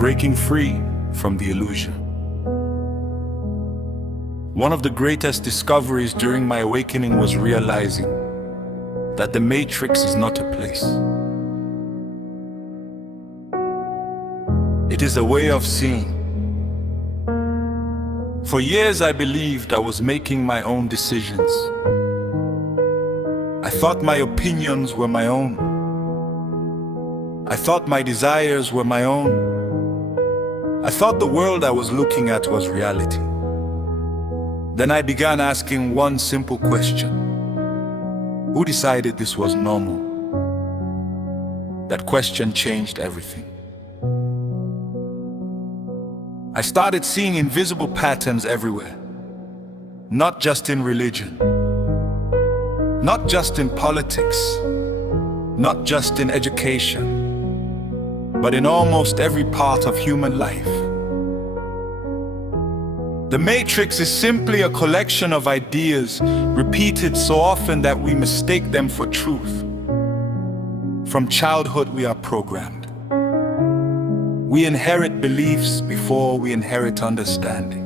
breaking free from the illusion. One of the greatest discoveries during my awakening was realizing that the matrix is not a place. It is a way of seeing. For years I believed I was making my own decisions. I thought my opinions were my own. I thought my desires were my own. I thought the world I was looking at was reality. Then I began asking one simple question. Who decided this was normal? That question changed everything. I started seeing invisible patterns everywhere. Not just in religion. Not just in politics. Not just in education. But in almost every part of human life. The matrix is simply a collection of ideas repeated so often that we mistake them for truth. From childhood we are programmed. We inherit beliefs before we inherit understanding.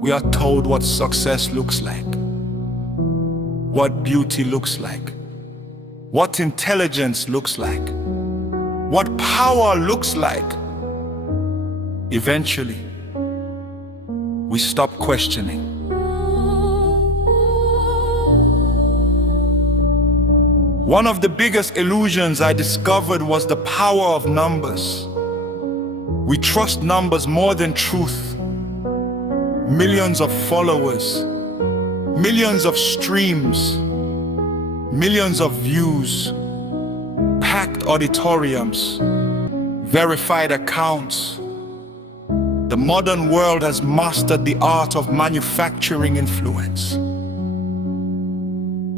We are told what success looks like, what beauty looks like, what intelligence looks like, what power looks like. Eventually, we stop questioning. One of the biggest illusions I discovered was the power of numbers. We trust numbers more than truth. Millions of followers, millions of streams, millions of views, packed auditoriums, verified accounts. The modern world has mastered the art of manufacturing influence.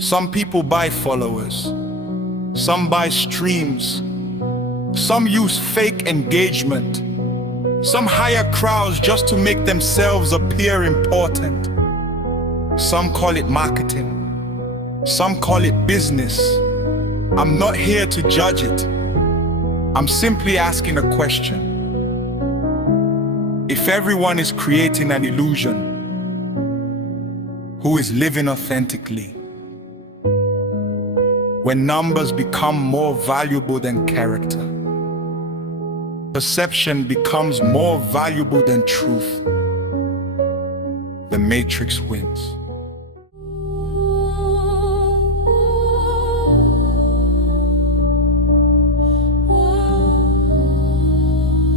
Some people buy followers, some buy streams, some use fake engagement, some hire crowds just to make themselves appear important. Some call it marketing, some call it business. I'm not here to judge it. I'm simply asking a question. If everyone is creating an illusion, who is living authentically? When numbers become more valuable than character, perception becomes more valuable than truth, the matrix wins.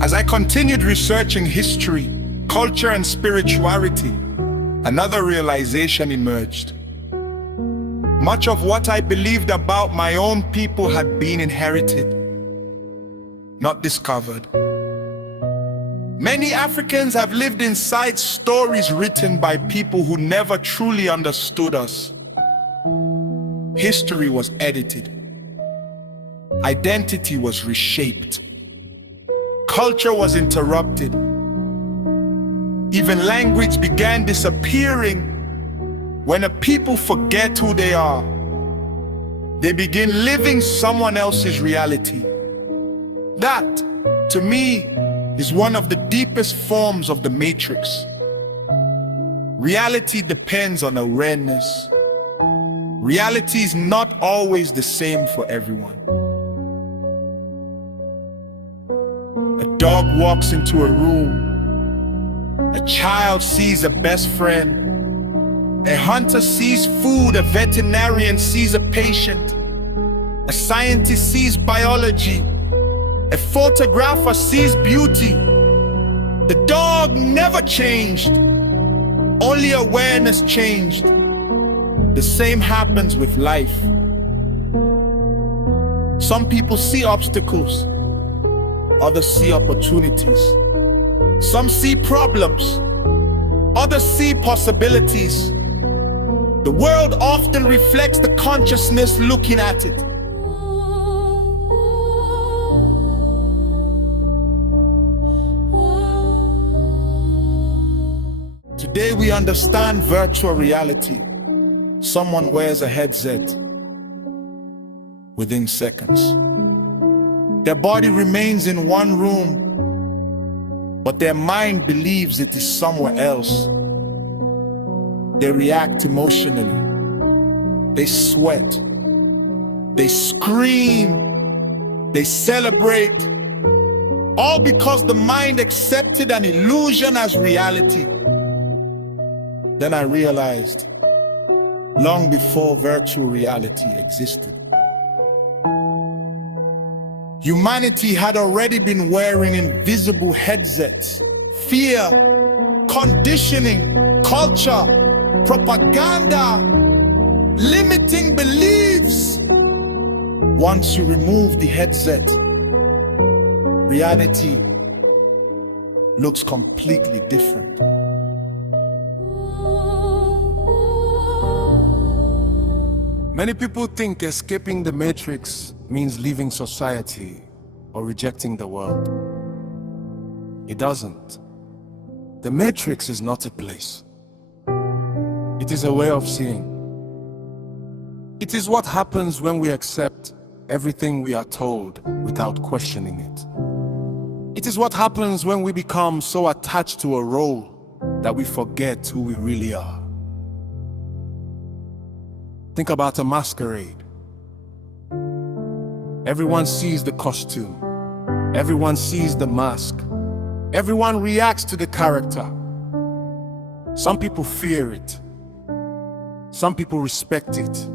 As I continued researching history, culture, and spirituality, another realization emerged. Much of what I believed about my own people had been inherited, not discovered. Many Africans have lived inside stories written by people who never truly understood us. History was edited. Identity was reshaped. Culture was interrupted. Even language began disappearing. When a people forget who they are, they begin living someone else's reality. That, to me, is one of the deepest forms of the matrix. Reality depends on awareness. Reality is not always the same for everyone. A dog walks into a room. A child sees a best friend. A hunter sees food. A veterinarian sees a patient. A scientist sees biology. A photographer sees beauty. The dog never changed. Only awareness changed. The same happens with life. Some people see obstacles. Others see opportunities. Some see problems. Others see possibilities. The world often reflects the consciousness looking at it. Today we understand virtual reality. Someone wears a headset. Within seconds, Their body remains in one room, but their mind believes it is somewhere else. They react emotionally. They sweat. They scream. They celebrate. All because the mind accepted an illusion as reality. Then I realized, long before virtual reality existed, humanity had already been wearing invisible headsets. Fear, conditioning, culture, propaganda, limiting beliefs. Once you remove the headset, reality looks completely different. Many people think escaping the matrix means leaving society or rejecting the world. It doesn't. The matrix is not a place. It is a way of seeing. It is what happens when we accept everything we are told without questioning it. It is what happens when we become so attached to a role that we forget who we really are. Think about a masquerade. Everyone sees the costume. Everyone sees the mask. Everyone reacts to the character. Some people fear it. Some people respect it.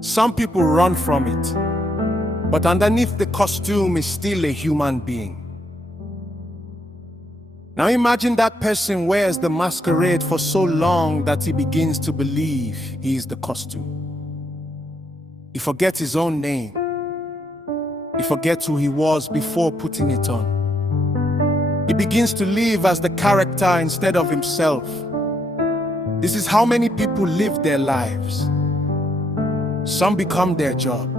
Some people run from it. But underneath the costume is still a human being. Now imagine that person wears the masquerade for so long that he begins to believe he is the costume. He forgets his own name. He forgets who he was before putting it on. He begins to live as the character instead of himself. This is how many people live their lives. Some become their job.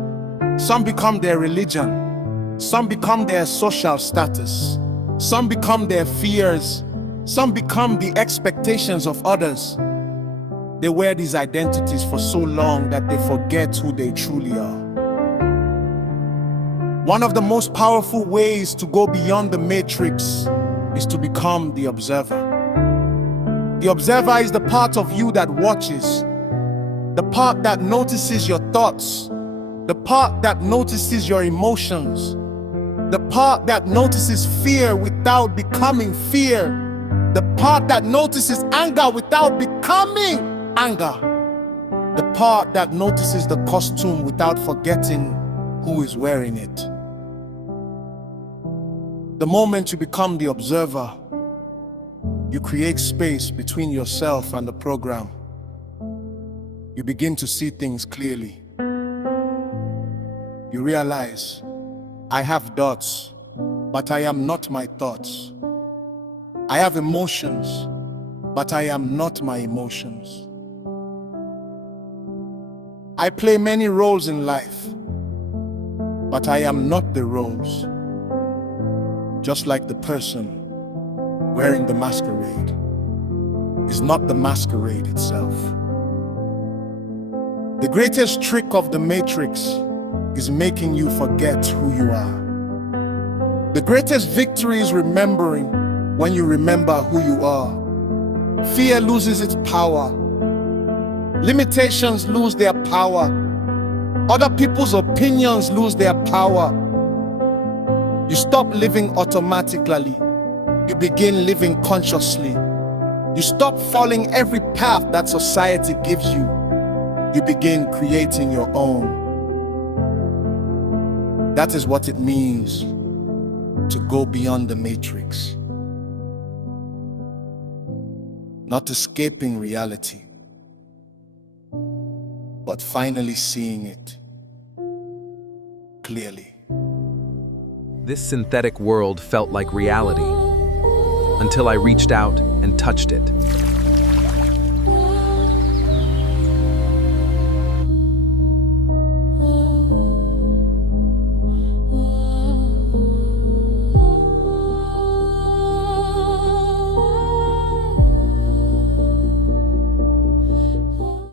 Some become their religion. Some become their social status. Some become their fears. Some become the expectations of others. They wear these identities for so long that they forget who they truly are. One of the most powerful ways to go beyond the matrix is to become the observer. The observer is the part of you that watches, the part that notices your thoughts, the part that notices your emotions, the part that notices fear without becoming fear, the part that notices anger without becoming anger, the part that notices the costume without forgetting who is wearing it. The moment you become the observer, you create space between yourself and the program. You begin to see things clearly. You realize, I have thoughts, but I am not my thoughts. I have emotions, but I am not my emotions. I play many roles in life, but I am not the roles. Just like the person wearing the masquerade is not the masquerade itself. The greatest trick of the matrix is making you forget who you are. The greatest victory is remembering when you remember who you are. Fear loses its power. Limitations lose their power. Other people's opinions lose their power. You stop living automatically. You begin living consciously. You stop following every path that society gives you. You begin creating your own. That is what it means to go beyond the matrix. Not escaping reality, but finally seeing it clearly. This synthetic world felt like reality until I reached out and touched it.